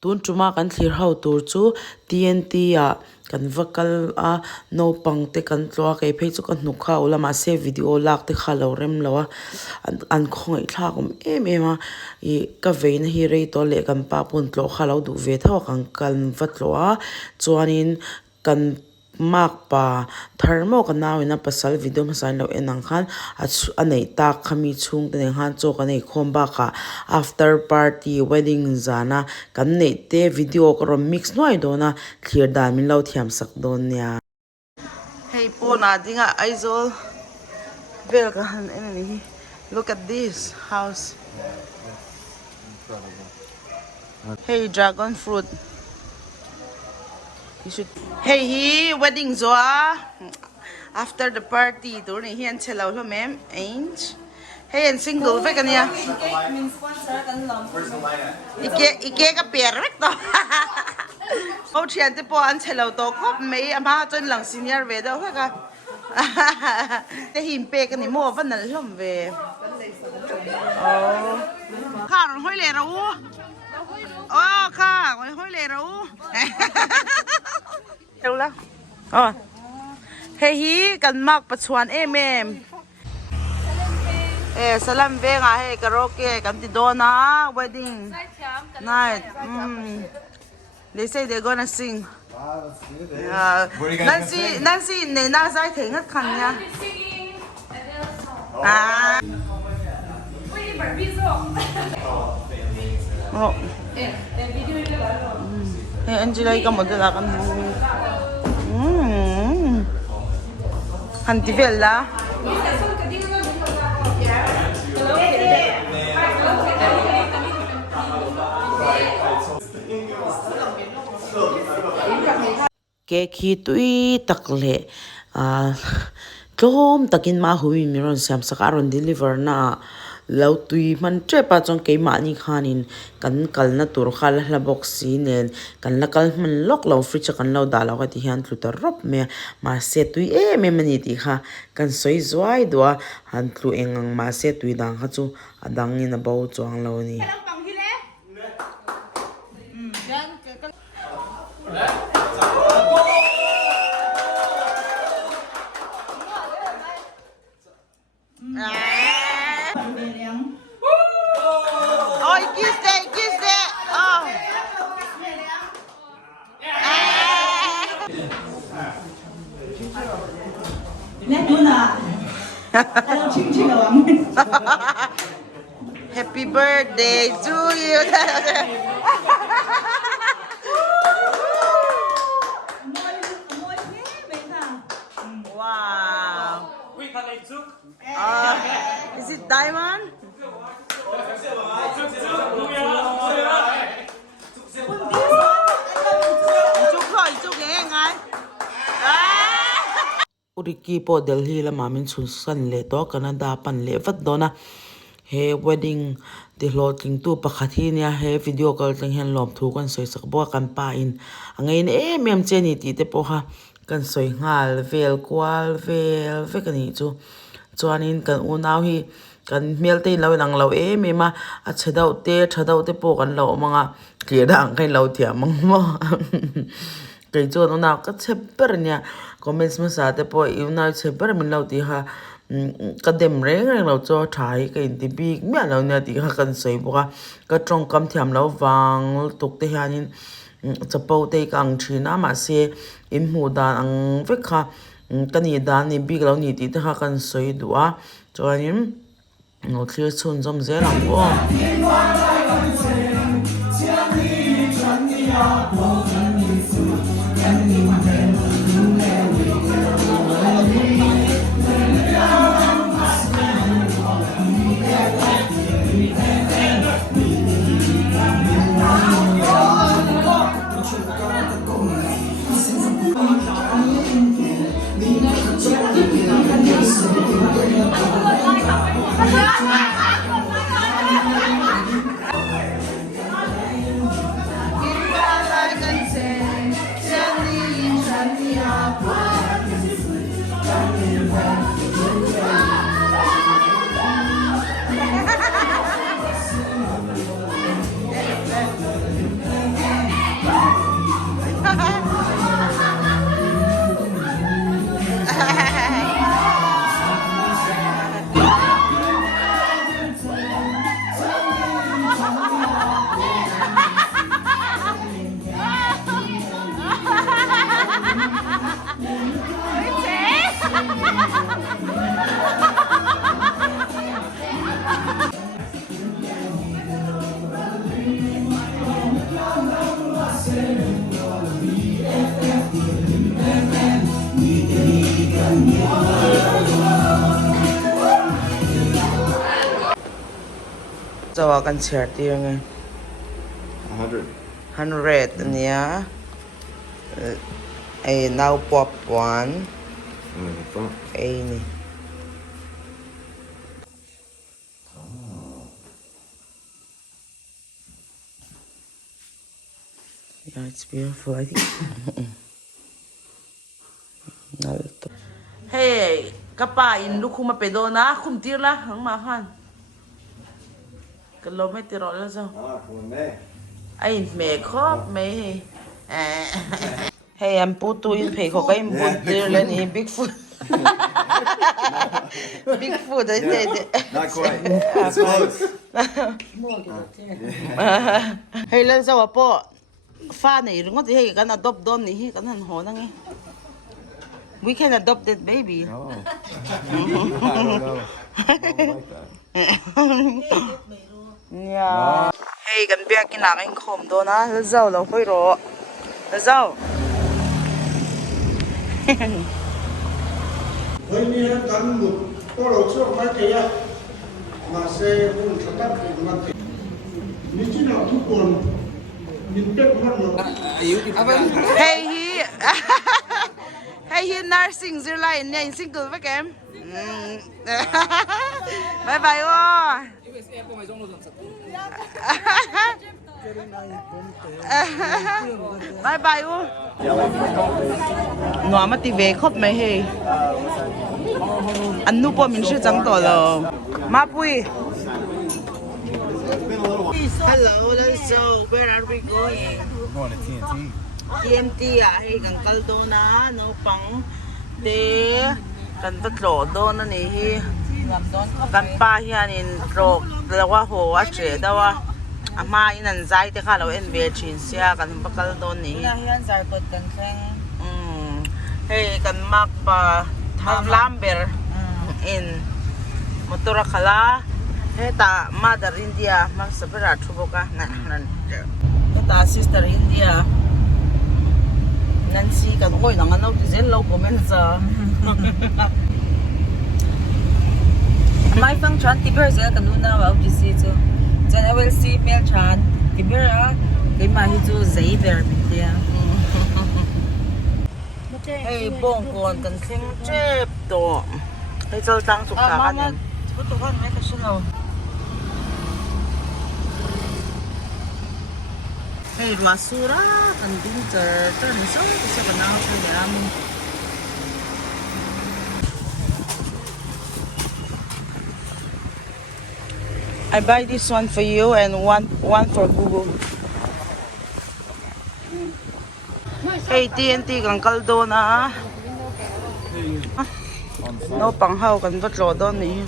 tun tuma kan thlir ho tur chu TNT kan vakal no pangte kan tloa ke phei chu kan nu kha ulama se video lak te kha lo rem lo an khong thla kum em I ka vein hi rei to le kan pa pun tlo kha lo du ve thaw kan vatloa chuanin kan mak pa thermo kana wina pasal video masan lo enang khan anei tak khami chung te han chok anei khomba kha after party wedding zana kan nei te video ko mix noi dona clear da min lo thiam sak don nya hey pona dinga aizol vel ka han enemy look at this house hey dragon fruit you should hey he wedding zoa after the party tur ni hian chelo lo mem ainge hey and single ve kania ike ka perfect to ho thian te po an chelo to khop mei ama chon lang senior ve do ka te him pe ka ni mo van nan lom ve oh kha ron hoi le ro oh kha hoi le ro đâu lắm hey hi kan mak pachuan em salam ve nga he karaoke kan ti dona wedding night they say they're gonna sing Nancy ne na sai theng hat khan ya oh Angela ka mo dala kan Hanti Vella ke khi tui takle tlom takin ma hui miron sam sakaron deliver na lo tui man trepa chong ke ma ni khanin kan kalna tur khal hla box nen kan la kal man lok lo fridge kan lo da lo ka ti hian tlutar rop me ma se tui me mani ti kha kan soi zwai dwa han tlu engang ma se tui dang kha chu adang in a bo chuang lo ni Ôi kiss đấy oh Happy birthday to you wow is it diamond Uriki po Delhi la mamin sunsan le to Canada pan le vat dona he wedding ti hloting tu pakhathi nia he video call teng hen lom thu kan soi sak bo kan pa in angai ne mem cheni ti te po ha kan soi ngal vel kwal vel ve kan ni chu chuanin kan unaw hi kan melte lo nang lo me ma a chadau te po kan lo manga clear dang kai lo thia mang mo cái chỗ nó nào các chế bер nha comments mà sao thế po yêu nào chế bер mình lâu thì ha cái đêm rèn lâu cho trái cái gì bị mẹ lâu nha thì ha cần sấy boka cái trong cam thiam lâu vàng tục thế ha nên chụp bao tay càng chín á mà xe im hồ đàn ăn vết ha cái này đàn này bị lâu nhỉ thì ha cần sấy đũa cho nên nó chưa chôn trong dễ lắm quá jawa kan share tir nge 100 100 ania ai now pop one ai ni yeah, it's beautiful I think hey kapain luku ma pedona khum tir la hang ma khan kilometer la so ai me khop me hey am putu in phe kho kai bun tir la ni big foot Bigfoot, I said. Not quite. It's close. Hey, let's go po. Fa này đúng không? Thì hey, can adopt don này, can hành hồ năng. We can adopt that baby. Oh. I don't know. I don't like that. Yeah. Hey, can be a kinaking home do na. Let's go, lo koi ro. Let's go. Với như cán một tô đầu trước mấy cái mà xe cũng thật đắt thì mà thì như thế nào thu quần nhìn biết mất rồi. Hey, he nursing your line nha, single với em. Bye bye ô. Bye bye ô. Nó mà đi về khóc mày hey. Anh nu po mình sẽ chẳng tổ rồi. Ma Pui. Hello, let's go. Where are we going? We're going to TNT. TNT à hay gần câu đô na nó bằng để gần bắt lỗ đô na này gần ba hiện in trộn là qua hồ á chế đâu à mà in anh giải thì khá là em về chuyện xe gần bắt câu đô này hiện giải bớt gần xem hay gần mắc pa thằng Paber in motor khala hay ta mother India mắc separate chụp ka nè ta sister India Nancy kan oi nang ano dizel lo comment sa mai phang chan tiber za kanuna wa ujisi chu jan I will see mel chan tiber a ke ma hi chu zai ber bitia hey bong kon kan thing chep to hey chal tang suk ka kan tu kan mai ka shino hey rasura kan ding ter ter ni so sa kanang sa ram I buy this one for you and one for Google. Hey TNT kan kaldo na. No pang hao kan vat lo don ni.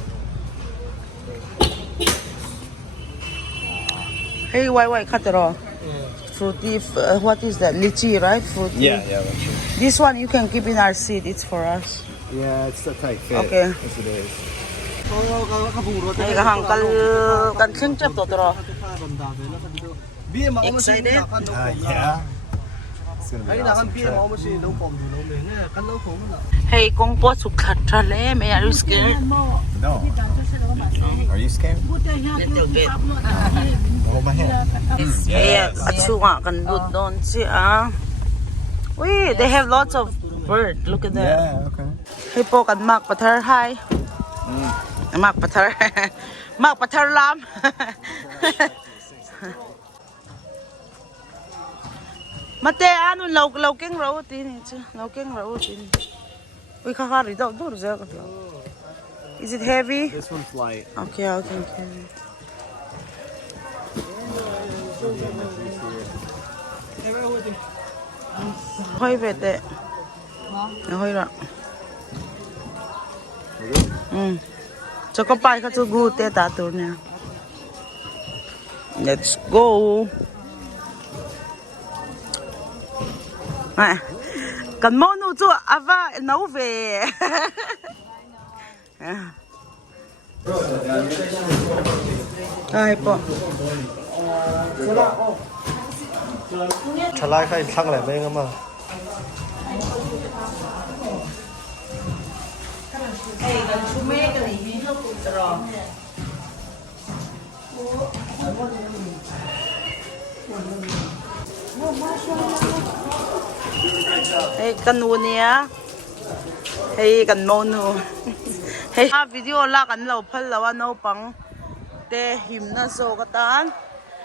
Hey why cut it off. Fruity what is that? Lychee, right? Fruity. Yeah, that's true. This one you can keep in our seat. It's for us. Yeah, it's a tight fit. Okay. Yes, it is. Hey kahang kan sing chep to tro. Excited? Yeah. It's gonna be awesome trip. Hey kung po sukhat trale, may are you scared? No. Are you scared? Little bit. Hold my hand. Hey, at sunga kan but don si Wait, they have lots of bird. Look at that. Yeah, okay. Hey po kan mak pathar hi. Mak pathar. Mak pathar lam. Mate anu lau keng rau tin chu. Lau keng rau tin. We kha ri dau dur za ka. Is it heavy? This one's light. Okay. Hoi về tệ. Hoi ra. Cho có bài cho gu tê ta tu nè. Let's go. À, cần món nu cho ava nấu về. Ai po. Thật lại phải thăng lại bên mà. Hey, kan chume kan ini lo putro. Hey, kanunia. Hey, kan mo nu. Hey, video la kan lo phal lawa no pang te him na so katan.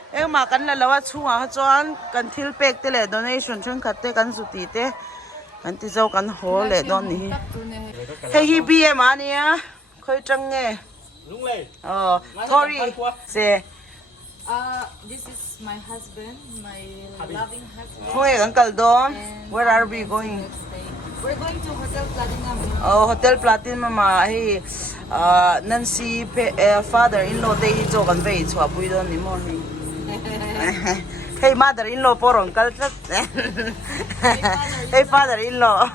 Em ma kan la lawa chunga chuan kan thil pek te le donation thun khat te kan zuti te kan ti zo kan ho le don ni. Hey, hi bm ania. Khoi chang nge. Oh, sorry. Se. This is my husband, my loving husband. Hoy, Uncle Don. Where are we going? We're going to Hotel Platinum. Oh, Hotel Platinum ma hey Nancy father-in-law they zo kan ve chwa pui don ni mo ni. Hey mother-in-law porong kalchat. Hey father-in-law.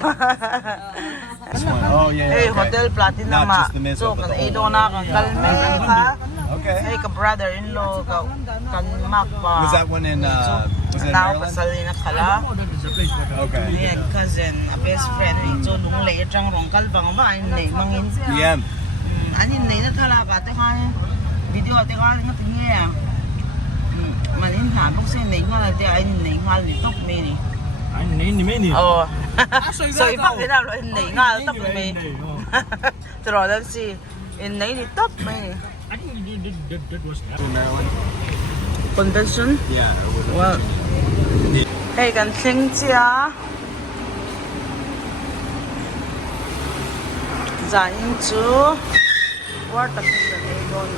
Oh, yeah. Hey Okay. Hotel Platinum Not ma just the mess zo up, but kan the e whole dona kan kalme ka. Okay. Hey ka brother-in-law ka kan mak pa. Was that one in, was it in Now Maryland? pasal ni nakala. Okay. Ni cousin, a best friend ni zo lung le chang rong kal bang ba in nei mangin. Yeah. Ani nei na thala ka te khan video te ka nga ti nge manin ha bok se nei nga te ai nei nga li tok me ni Ai nei ni me ni. oh so iba ke na lo nei nga tok me tro da si in nei ni tok me ni I think that was In Maryland? convention Yeah. It was well hey kan thing chia za in chu war tak da nei don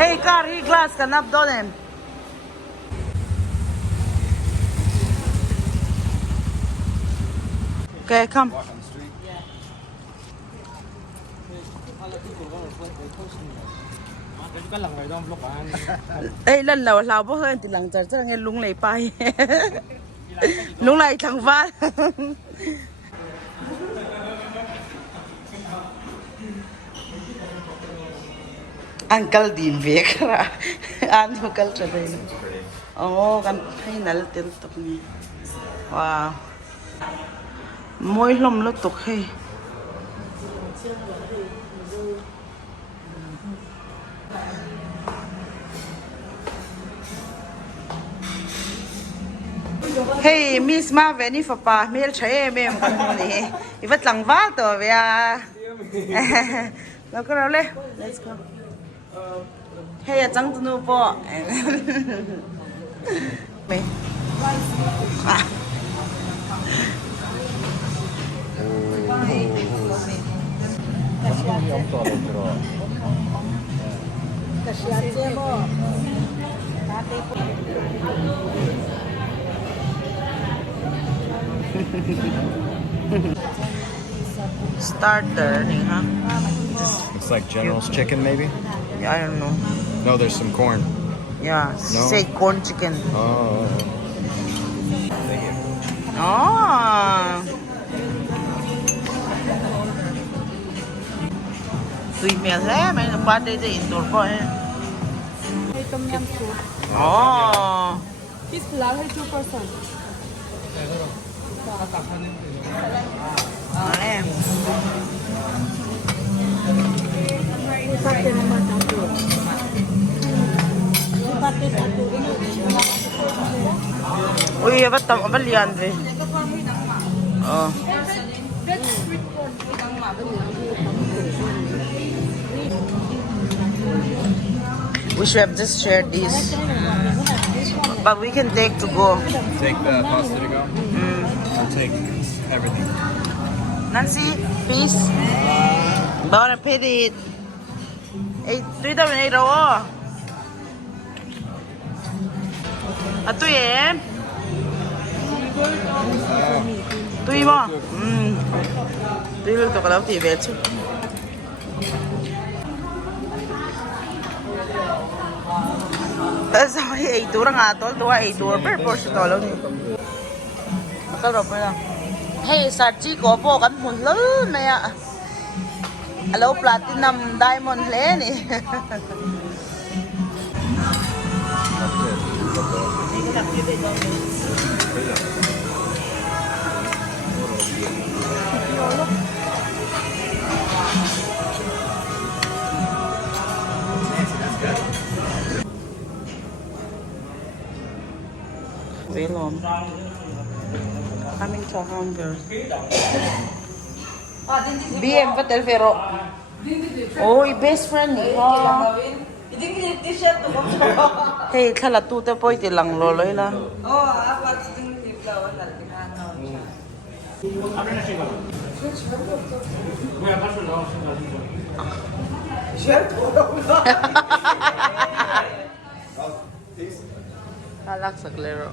hey car hi glass kan up donen okay come Walk on the street. cái lần này đâu lúc bạn ê lần nào lao bốc hơn thì lần chờ nghe lung lầy bay lung lầy thằng va Uncle din việc ra uncle trở đây oh kan hay nal tin tục ni wow môi lom lo tục hay hey miss ma veni fa pa mel chae mem kan mo ni ibat lang va to ya nó có đâu lên let's go hey à trắng tunu po mày starter nih ha Looks like General's chicken, maybe? yeah, I don't know No, there's some corn. yeah No? say corn chicken Oh. oh tùy mẹ thế mày là qua đây thì đồ coi Tom yum soup. oh This pulao hai 2%. em Pakai nama satu. Pakai satu ini. ui bắt tầm bắt liền về we should have just shared this but we can take to go Take the pasta to go? I'll take everything. Nancy please bon appetit 3,800 đâu à tùy em tùy mà tùy luôn tụi cái thì về chứ sao ấy tụi nó tụi ấy tụi bé bớt tụi nó cái rồi bây giờ hey sát chi có bộ cái môn lớn này à alo platinum diamond leh ni velom. Coming to hunger. BM patel pero. Oh, best friend ni ha. Hey, khala tu te poi ti lang loloy la. Halak sa klaro.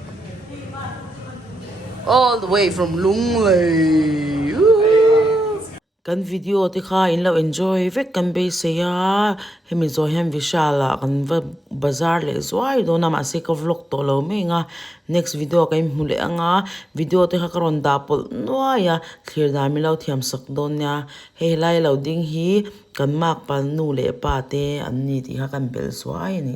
All the way from Lunglei. Kan video ti kha in lo enjoy vek kan be se ya hemi zo hem vishala kan bazar le zwai do na ma se ka vlog to lo me nga next video kai mule anga video te kha karon da pol no ya clear da mi lo thiam sak don ya he lai lo ding hi kan mak pal nu le pa te an ni ti kha kan bel zwai ni